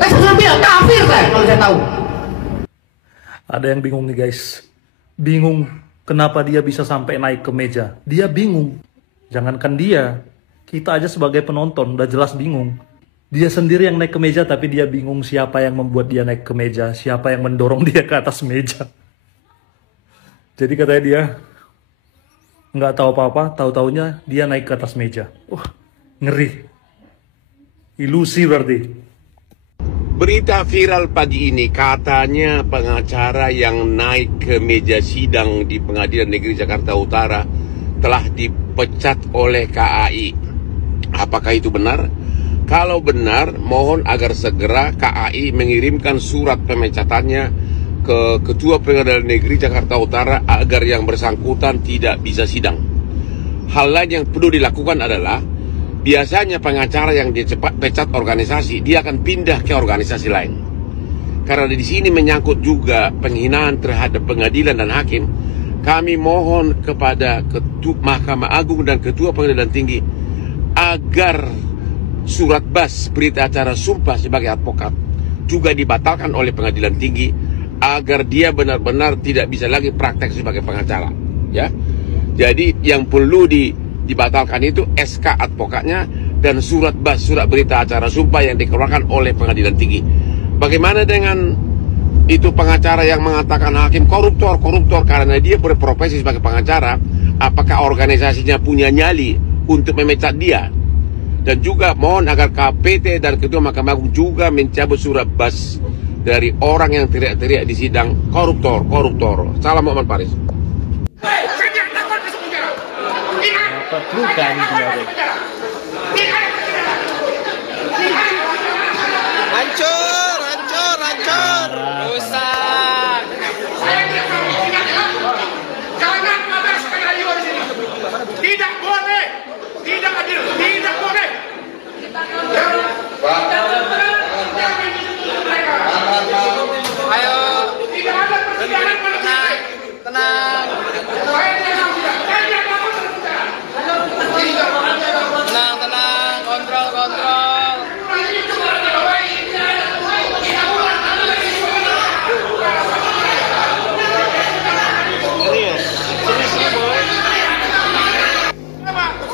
Saya sudah bilang kafir saya kalau saya tahu. Ada yang bingung nih guys. Bingung kenapa dia bisa sampai naik ke meja. Dia bingung. Jangankan dia, kita aja sebagai penonton udah jelas bingung. Dia sendiri yang naik ke meja tapi dia bingung siapa yang membuat dia naik ke meja, siapa yang mendorong dia ke atas meja. Jadi katanya dia nggak tahu apa-apa, tahu-taunya dia naik ke atas meja. Ngeri. Ilusi berarti. Berita viral pagi ini katanya pengacara yang naik ke meja sidang di Pengadilan Negeri Jakarta Utara telah dipecat oleh KAI. Apakah itu benar? Kalau benar, mohon agar segera KAI mengirimkan surat pemecatannya ke Ketua Pengadilan Negeri Jakarta Utara agar yang bersangkutan tidak bisa sidang. Hal lain yang perlu dilakukan adalah biasanya pengacara yang dipecat organisasi, dia akan pindah ke organisasi lain. Karena di sini menyangkut juga penghinaan terhadap pengadilan dan hakim, kami mohon kepada Mahkamah Agung dan Ketua Pengadilan Tinggi agar surat bas berita acara sumpah sebagai advokat juga dibatalkan oleh Pengadilan Tinggi agar dia benar-benar tidak bisa lagi praktek sebagai pengacara. Ya, jadi yang perlu dibatalkan itu SK advokatnya dan surat bas, surat berita acara sumpah yang dikeluarkan oleh Pengadilan Tinggi. Bagaimana dengan itu pengacara yang mengatakan hakim koruptor karena dia berprofesi sebagai pengacara? Apakah organisasinya punya nyali untuk memecat dia? Dan juga mohon agar KPT dan Ketua Mahkamah Agung juga mencabut surat bas dari orang yang teriak-teriak di sidang koruptor. Salam Muhammad Paris. Hancur. Rusak. Jangan ada skenario di sini. Tidak boleh. Tidak adil. Tidak boleh. Ayo. Tidak ada persidangan politik. Tenang. Kontrol.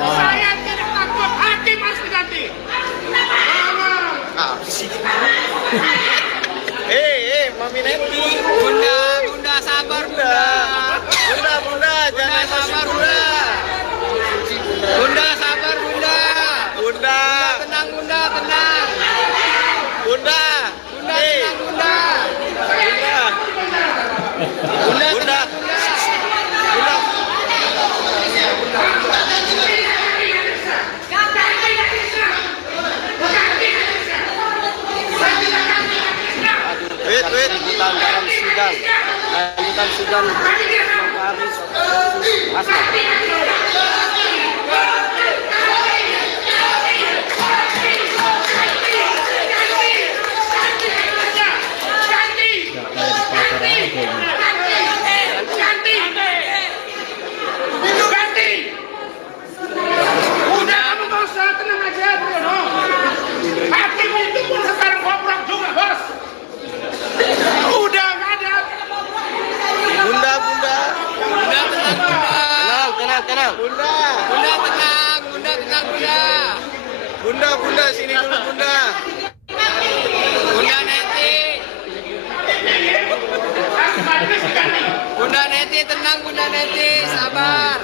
Saya tidak takut. Hakim harus diganti. Mami Neti. Bunda sabar Bunda. Bunda jangan sabar Bunda. Bunda sabar Bunda. Bunda tenang Bunda tenang. Bunda tenang Bunda. Bunda. Wait. Lanjutan sidang Paris Asma. Udah kamu mau tenang aja Bruno. Hakim itu pun sekarang goblok juga bos. Udah nggak ada. Bunda tenang. Bunda sini dulu Bunda. Bunda Neti tenang Bunda Neti sabar.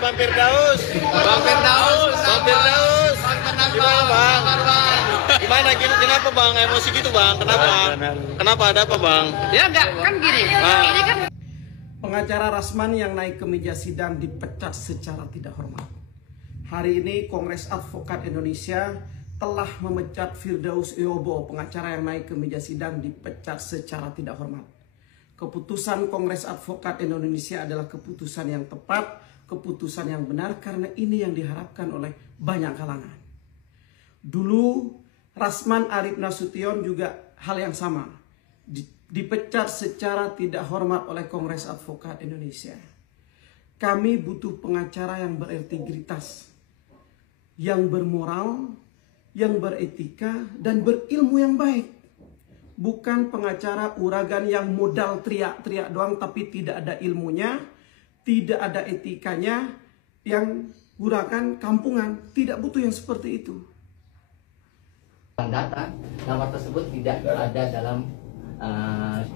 Bang Firdaus. Gimana Bang? Kenapa Bang emosi gitu Bang? Kenapa ada apa Bang? Ya enggak, kan gini. Ini kan Pengacara Rasman yang naik ke meja sidang dipecat secara tidak hormat. Hari ini Kongres Advokat Indonesia telah memecat Firdaus Iyobo, pengacara yang naik ke meja sidang dipecat secara tidak hormat. Keputusan Kongres Advokat Indonesia adalah keputusan yang tepat, keputusan yang benar, karena ini yang diharapkan oleh banyak kalangan. Dulu Rasman Arief Nasution juga hal yang sama, dipecat secara tidak hormat oleh Kongres Advokat Indonesia. Kami butuh pengacara yang berintegritas, yang bermoral, yang beretika, dan berilmu yang baik. Bukan pengacara uragan yang modal teriak-teriak doang tapi tidak ada ilmunya, tidak ada etikanya, yang uragan kampungan. Tidak butuh yang seperti itu. Data nama tersebut tidak ada dalam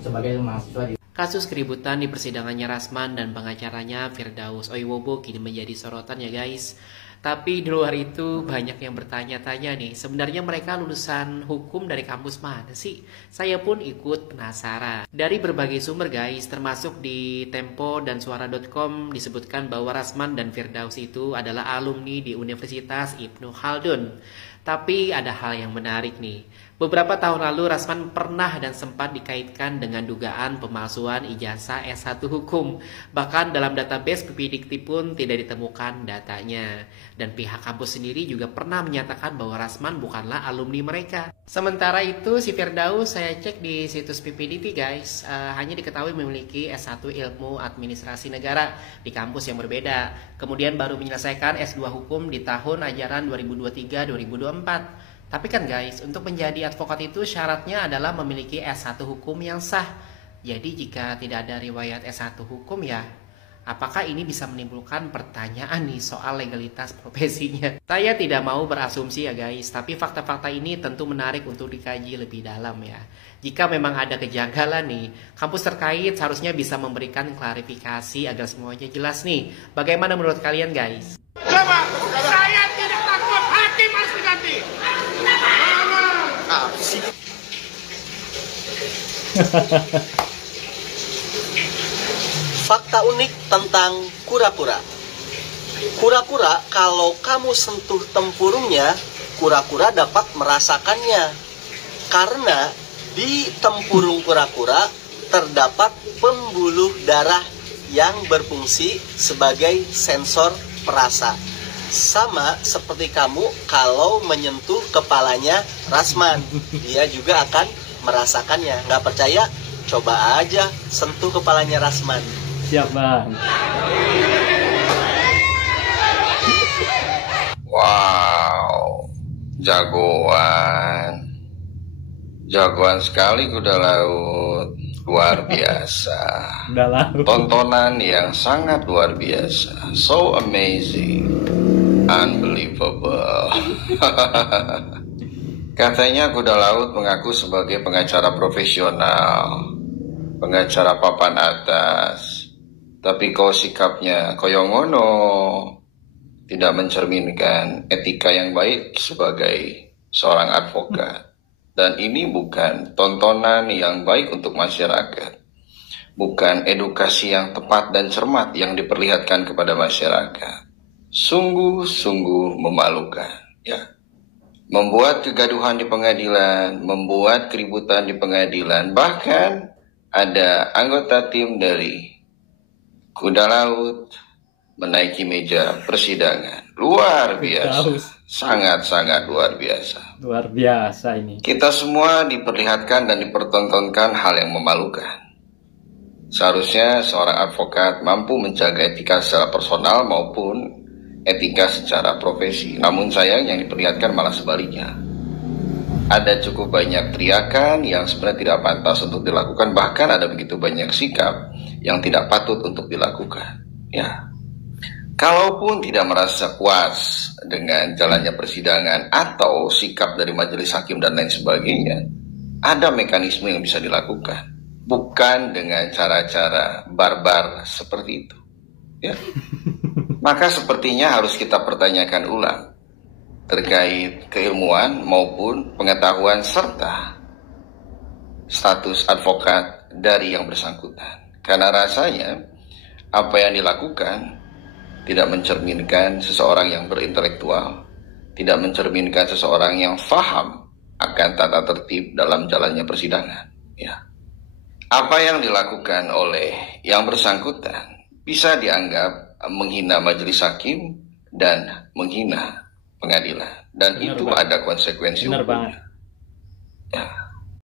sebagai mahasiswa. Kasus keributan di persidangannya Rasman dan pengacaranya Firdaus Oiwobo kini menjadi sorotan ya guys. Tapi di luar itu banyak yang bertanya-tanya nih, sebenarnya mereka lulusan hukum dari kampus mana sih? Saya pun ikut penasaran. Dari berbagai sumber guys, termasuk di Tempo dan Suara.com disebutkan bahwa Rasman dan Firdaus itu adalah alumni di Universitas Ibnu Khaldun. Tapi ada hal yang menarik nih. Beberapa tahun lalu Rasman pernah dan sempat dikaitkan dengan dugaan pemalsuan ijazah S1 hukum. Bahkan dalam database PPDikti pun tidak ditemukan datanya. Dan pihak kampus sendiri juga pernah menyatakan bahwa Rasman bukanlah alumni mereka. Sementara itu si Firdaus saya cek di situs PPDikti guys, hanya diketahui memiliki S1 Ilmu Administrasi Negara di kampus yang berbeda. Kemudian baru menyelesaikan S2 hukum di tahun ajaran 2023-2024. Tapi kan guys, untuk menjadi advokat itu syaratnya adalah memiliki S1 hukum yang sah. Jadi jika tidak ada riwayat S1 hukum ya, apakah ini bisa menimbulkan pertanyaan nih soal legalitas profesinya? Saya tidak mau berasumsi ya guys, tapi fakta-fakta ini tentu menarik untuk dikaji lebih dalam ya. Jika memang ada kejanggalan nih, kampus terkait seharusnya bisa memberikan klarifikasi agar semuanya jelas nih. Bagaimana menurut kalian guys? Coba, saya tidak takut, hakim harus diganti. Fakta unik tentang kura-kura. Kura-kura kalau kamu sentuh tempurungnya, kura-kura dapat merasakannya. Karena di tempurung kura-kura terdapat pembuluh darah yang berfungsi sebagai sensor perasa. Sama seperti kamu kalau menyentuh kepalanya Rasman, dia juga akan merasakannya. Nggak percaya? Coba aja sentuh kepalanya Rasman. Siap bang. Wow, jagoan. Jagoan sekali kuda laut. Luar biasa. Tontonan yang sangat luar biasa. So amazing. Unbelievable. Katanya kuda laut mengaku sebagai pengacara profesional, pengacara papan atas. Tapi kok sikapnya koyongono, tidak mencerminkan etika yang baik sebagai seorang advokat. Dan ini bukan tontonan yang baik untuk masyarakat. Bukan edukasi yang tepat dan cermat yang diperlihatkan kepada masyarakat. Sungguh-sungguh memalukan, ya. Membuat kegaduhan di pengadilan, membuat keributan di pengadilan, bahkan ada anggota tim dari kuda laut menaiki meja persidangan. Luar biasa, sangat-sangat luar biasa. Luar biasa ini. Kita semua diperlihatkan dan dipertontonkan hal yang memalukan. Seharusnya seorang advokat mampu menjaga etika secara personal maupun etika secara profesi. Namun sayang yang diperlihatkan malah sebaliknya. Ada cukup banyak teriakan yang sebenarnya tidak pantas untuk dilakukan. Bahkan ada begitu banyak sikap yang tidak patut untuk dilakukan. Ya, kalaupun tidak merasa puas dengan jalannya persidangan atau sikap dari majelis hakim dan lain sebagainya, ada mekanisme yang bisa dilakukan. Bukan dengan cara-cara barbar seperti itu. Ya. Maka sepertinya harus kita pertanyakan ulang terkait keilmuan maupun pengetahuan serta status advokat dari yang bersangkutan. Karena rasanya apa yang dilakukan tidak mencerminkan seseorang yang berintelektual, tidak mencerminkan seseorang yang faham akan tata tertib dalam jalannya persidangan. Ya. apa yang dilakukan oleh yang bersangkutan bisa dianggap menghina majelis hakim dan menghina pengadilan, dan Benar, itu Bang. ada konsekuensi Benar hukumnya. banget. Ya.